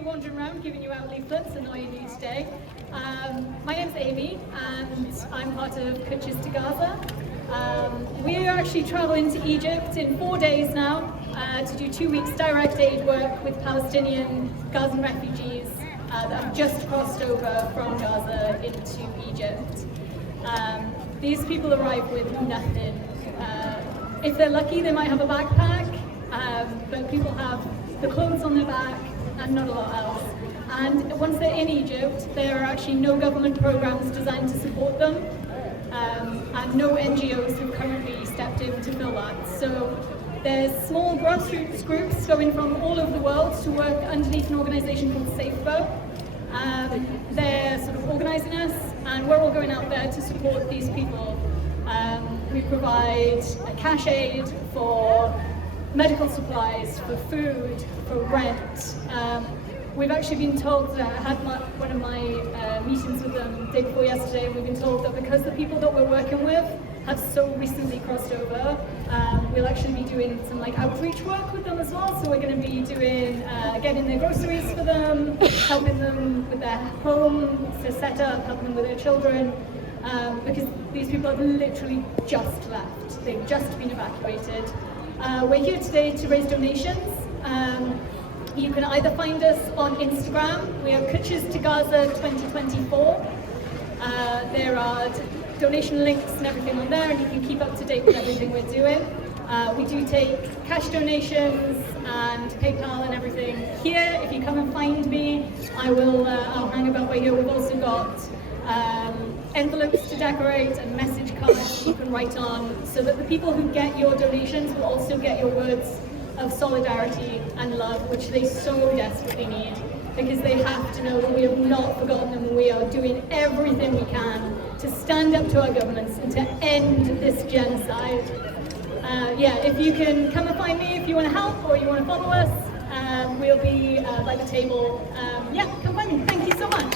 me wandering around giving you out leaflets, annoying you today. My name's Amy and I'm part of Coaches to Gaza. We are actually travelling to Egypt in 4 days now to do 2 weeks direct aid work with Palestinian Gazan refugees that have just crossed over from Gaza into Egypt. These people arrive with nothing. If they're lucky, they might have a backpack, but people have the clothes on their back and not a lot else. And once they're in Egypt, there are actually no government programs designed to support them, and no NGOs have currently stepped in to fill that. So there's small grassroots groups going from all over the world to work underneath an organisation called SafeBoat. They're sort of organising us, and we're all going out there to support these people. We provide cash aid for medical supplies, for food, for rent. We've actually been told that I had one of my meetings with them the day before yesterday, and we've been told that because the people that we're working with have so recently crossed over, we'll actually be doing some outreach work with them as well. So we're going to be doing getting their groceries for them, helping them with their home to set up, helping them with their children, because these people have literally just left. They've just been evacuated. We're here today to raise donations. You can either find us on Instagram. We are Coaches to Gaza 2024. There are donation links and everything on there, and you can keep up to date with everything we're doing. We do take cash donations and PayPal and everything here. If you come and find me, I'll hang about by here. We've also got envelopes to decorate and message cards you can write on, so that the people who get your donations will also get your words of solidarity and love, which they so desperately need, because they have to know that we have not forgotten them and we are doing everything we can to stand up to our governments and to end this genocide. If you can come and find me if you want to help or you want to follow us, we'll be by the table. Come find me. Thank you so much.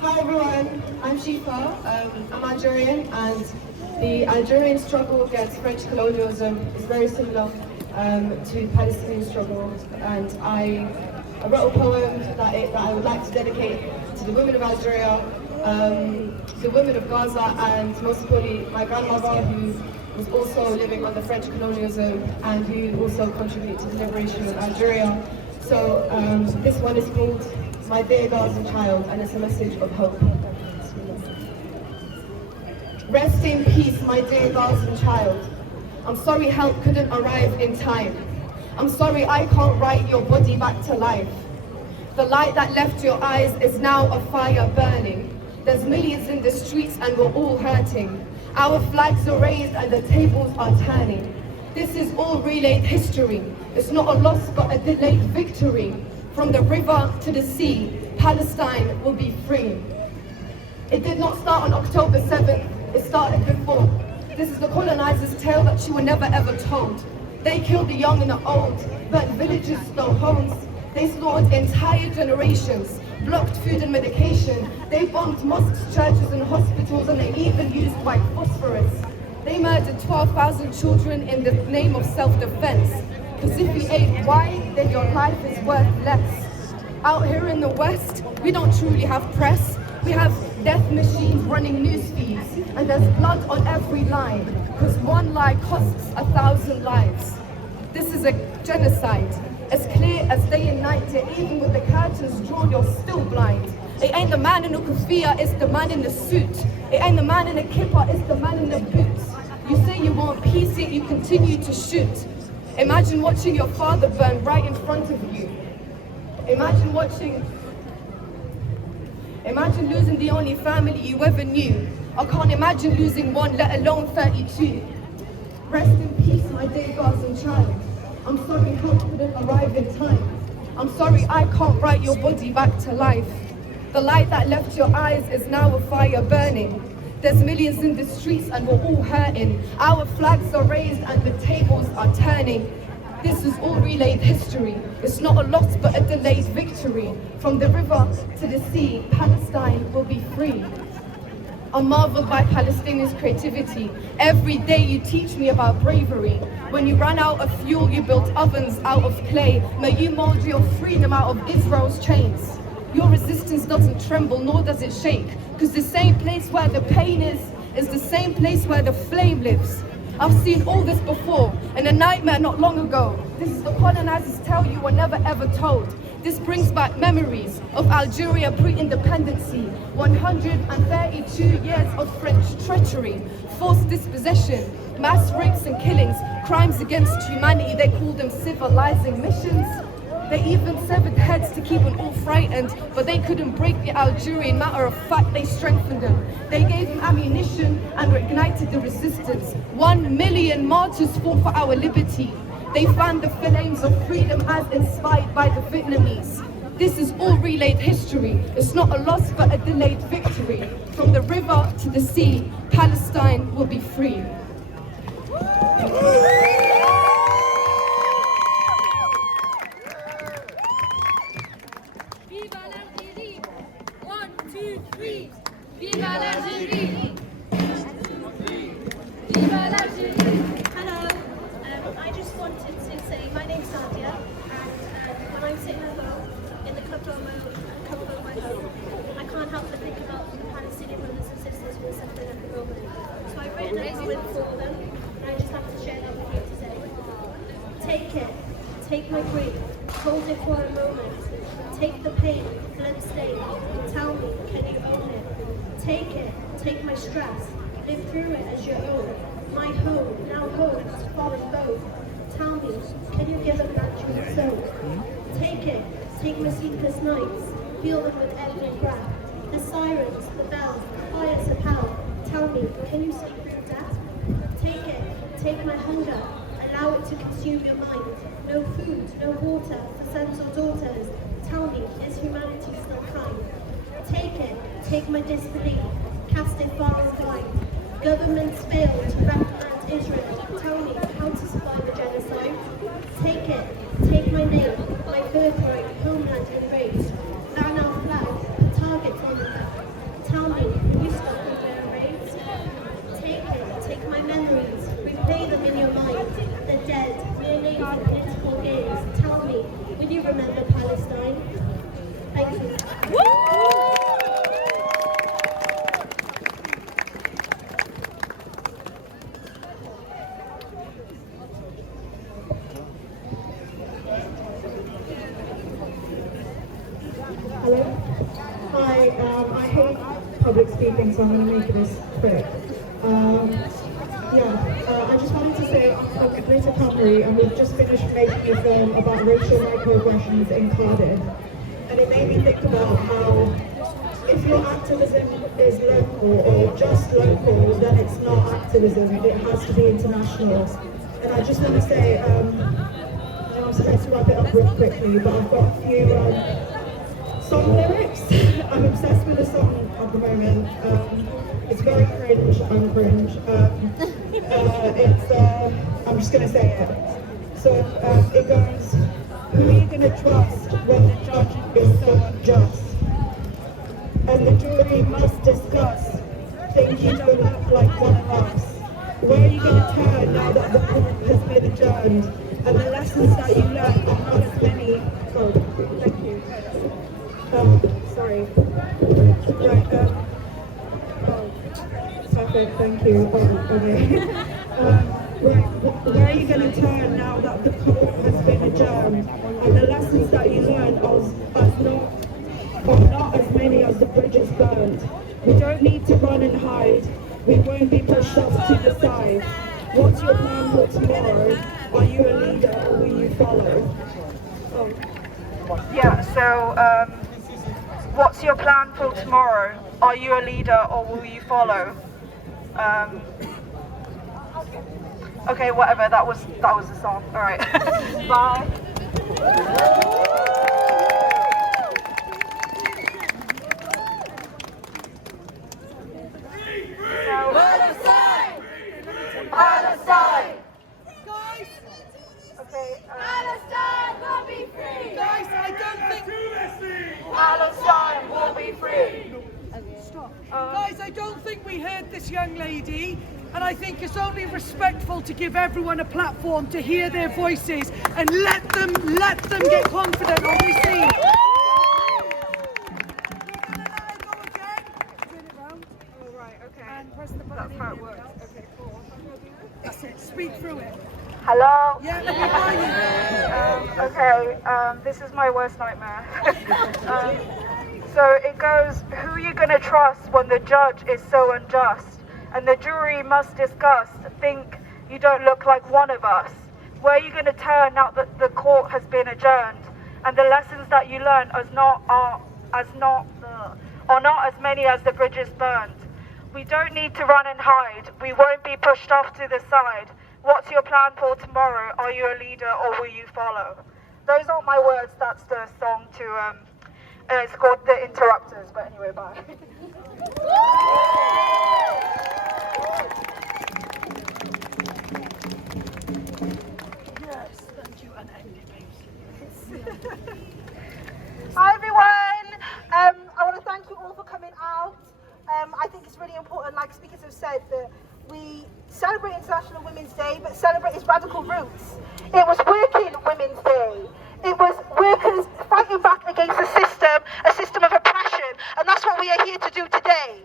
Hi everyone, I'm Shifa. I'm Algerian, and the Algerian struggle against French colonialism is very similar to the Palestinian struggle, and I wrote a poem that I would like to dedicate to the women of Algeria, the women of Gaza, and most importantly my grandmother, who was also living under French colonialism and who also contributed to the liberation of Algeria. So this one is called My Dear Gazan Child, and it's a message of hope. Rest in peace, my dear Gazan child. I'm sorry help couldn't arrive in time. I'm sorry I can't write your body back to life. The light that left your eyes is now a fire burning. There's millions in the streets and we're all hurting. Our flags are raised and the tables are turning. This is all relayed history. It's not a loss but a delayed victory. From the river to the sea, Palestine will be free. It did not start on October 7th, it started before. This is the colonizers' tale that you were never ever told. They killed the young and the old, burnt villages, stole homes. They slaughtered entire generations, blocked food and medication. They bombed mosques, churches and hospitals, and they even used white phosphorus. They murdered 12,000 children in the name of self-defense. Because if you ain't white, then your life is worth less. Out here in the West, we don't truly have press. We have death machines running news feeds, and there's blood on every line, because one lie costs 1,000 lives. This is a genocide, as clear as day and night, yet even with the curtains drawn, you're still blind. It ain't the man in the kufiya, it's the man in the suit. It ain't the man in the kippah, it's the man in the boots. You say you want peace, yet you continue to shoot. Imagine watching your father burn right in front of you. Imagine losing the only family you ever knew. I can't imagine losing one, let alone 32. Rest in peace, my dear Gazan child. I'm sorry help couldn't arrive in time. I'm sorry I can't write your body back to life. The light that left your eyes is now a fire burning. There's millions in the streets and we're all hurting. Our flags are raised and the tables are turning. This is all relayed history. It's not a loss but a delayed victory. From the river to the sea, Palestine will be free. I'm marveled by Palestinians' creativity. Every day you teach me about bravery. When you ran out of fuel, you built ovens out of clay. May you mold your freedom out of Israel's chains. Your resistance doesn't tremble, nor does it shake. Because the same place where the pain is the same place where the flame lives. I've seen all this before, in a nightmare not long ago. This is the colonizers tell you were never ever told. This brings back memories of Algeria pre-independency, 132 years of French treachery, forced dispossession, mass rapes and killings, crimes against humanity. They call them civilizing missions. They even severed heads to keep them all frightened, but they couldn't break the Algerian. Matter of fact, they strengthened them. They gave them ammunition and ignited the resistance. 1 million martyrs fought for our liberty. They fanned the flames of freedom as inspired by the Vietnamese. This is all relayed history. It's not a loss but a delayed victory. From the river to the sea, Palestine will be free. Viva l'Algérie! 1, 2, 3! Viva l'Algérie! Viva l'Algérie! Hello, I just wanted to say my name's Nadia, and when I'm sitting at home in the comfort of my home, I can't help but think about the Palestinian brothers and sisters who are suffering at the moment. So I've written a poem for them, and I just have to share that with you today. Take it, take my grief, hold it for a moment. Take the pain, blood stain, tell me, can you own it? Take it, take my stress, live through it as your own. My home, now home, has fallen both. Tell me, can you give a natural soul? Take it, take my sleepless nights, feel them with every breath. The sirens, the bells, the fires of hell. Tell me, can you sleep through death? Take it, take my hunger, allow it to consume your mind. No food, no water, for sons or daughters. Tell me, is humanity still kind? Take it, take my disbelief, cast it far and wide. Governments fail to reprimand Israel. Tell me how to survive a genocide. Take it, take my name, my birthright, homeland erased. Ban our flag, targets on the back. Tell me, will you stop when they're erased? Take it, take my memories, replay them in your mind. The dead, near neighbors, political games. Tell me, will you remember Palestine? Thank you. Hello. Hi, I hate public speaking, so I'm going to make this quick. I just wanted to say I'm from Greater Cymru, and we've just finished making a film about racial microaggressions in Cardiff. And it made me think about how if your activism is local or just local, then it's not activism, it has to be international. And I just want to say, I'm supposed to wrap it up real quickly, but I've got a few song lyrics. I'm obsessed with a song at the moment. It's very cringe, I'm cringe. I'm just going to say it. So it goes, who are you going to trust when the judge is so unjust? And the jury must discuss, think you don't look like one of us. Where are you going to turn now that the court has been adjourned? And the lessons that you learned are not as many. Oh, thank you. Sorry. Right, perfect, thank you. Okay. Where are you going to turn now that the court has been adjourned? And the lessons that you learned are not as many as the bridges burned. We don't need to run and hide. We won't be pushed off to the side. What's your plan for tomorrow? Are you a leader or will you follow? What's your plan for tomorrow? Are you a leader or will you follow? Okay, whatever. That was the song. All right. Bye. Palestine! Palestine! Guys. Okay. Palestine will be free! Guys, I don't think Palestine will be free! Stop. Guys, I don't think think we heard this young lady, and I think it's only respectful to give everyone a platform to hear their voices and let them get confident on this scene. That's how it works. Okay, cool. Speak through it. Hello? Yeah, let me hear you. Okay, this is my worst nightmare. So it goes, who are you going to trust when the judge is so unjust? And the jury must discuss, think you don't look like one of us. Where are you going to turn now that the court has been adjourned? And the lessons that you learn are not as many as the bridges burned. We don't need to run and hide. We won't be pushed off to the side. What's your plan for tomorrow? Are you a leader or will you follow? Those aren't my words, that's the song to, it's called The Interrupters, but anyway, bye. Yes, thank you, and end it, please. Hi everyone, I want to thank you all for coming out. I think it's really important, like speakers have said, that we celebrate International Women's Day, but celebrate its radical roots. It was Working Women's Day. It was workers fighting back against a system of oppression, and that's what we are here to do today.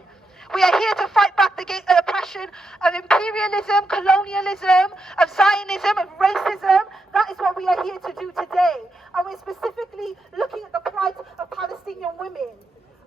We are here to fight back the oppression of imperialism, colonialism, of Zionism, of racism. That is what we are here to do today. And we're specifically looking at the plight of Palestinian women.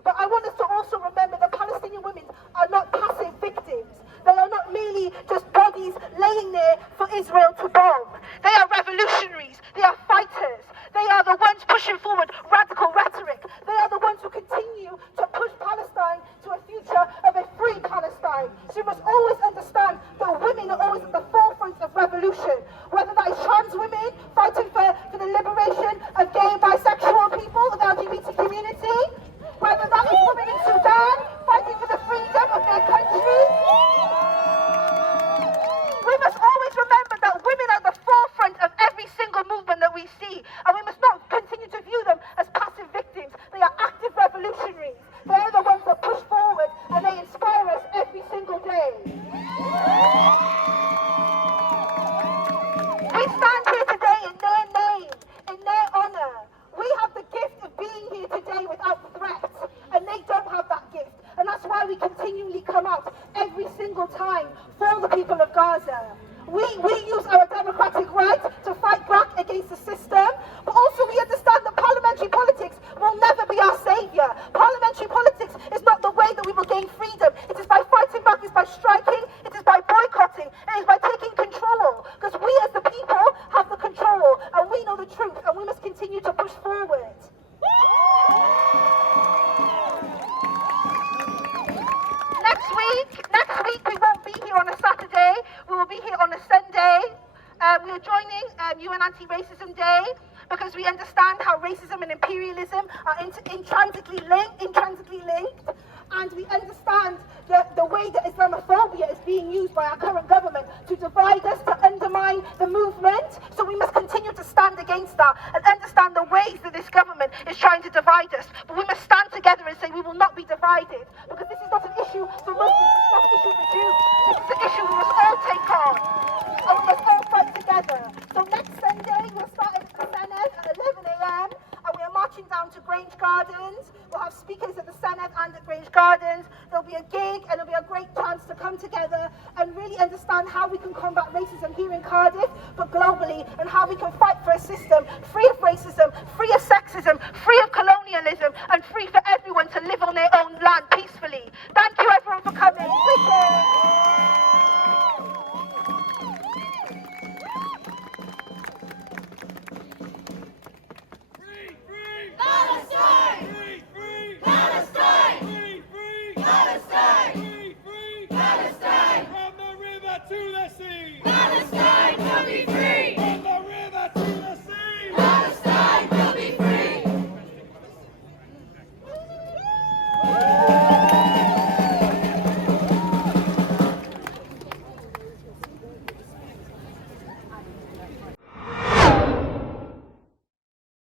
But I want us to also remember that Palestinian women are not passive victims. They are not merely just bodies laying there for Israel to bomb. They are revolutionaries. They are fighters. They are the ones pushing forward radical rhetoric. They are the ones who continue to push Palestine to a future of a free Palestine. So you must always understand that women are always at the forefront of revolution. Whether that is trans women fighting for the liberation of gay and bisexual people, of the LGBT community, whether that is women in Sudan fighting for the freedom of their country. We must always remember that women are at the forefront of every single movement that we see, and we must not continue to view them as passive victims. They are active revolutionaries. They are the ones that push forward and they inspire us every single day. We stand here today in their name, in their honor. We have the gift of being here today without threats, and they don't have that gift. And that's why we continually come out every single time for the people of Gaza. We use our democratic right to fight back against the system, but also we understand that parliamentary politics will never be our saviour. Parliamentary politics is not the way that we will gain freedom. It is by fighting back, it is by striking, it is by boycotting, it is by taking control. Because we as the people have the control, and we know the truth, and we must continue to push forward. Next week we won't be here on a Saturday, we will be here on a Sunday. We are joining UN Anti-Racism Day because we understand how racism and imperialism are intrinsically linked, and we understand the way that Islamophobia is being used by our current government to divide us, to undermine the movement. So we must continue to stand against that and understand the ways that this government is trying to divide us. But we must stand together and say we will not be divided, because this is not an issue for Muslims, this is not an issue for Jews, this is an issue we must all take on. And we must all fight together. So next Sunday we'll start at the Senedd at 11 a.m. and we are marching down to Grange Gardens. We'll have speakers at the Senedd and at Grange Gardens. There'll be a gig and there'll be a great chance to come together and really understand how we can combat racism here in Cardiff, but globally, and how we can fight for a system free of racism, free of sexism, free of colonialism,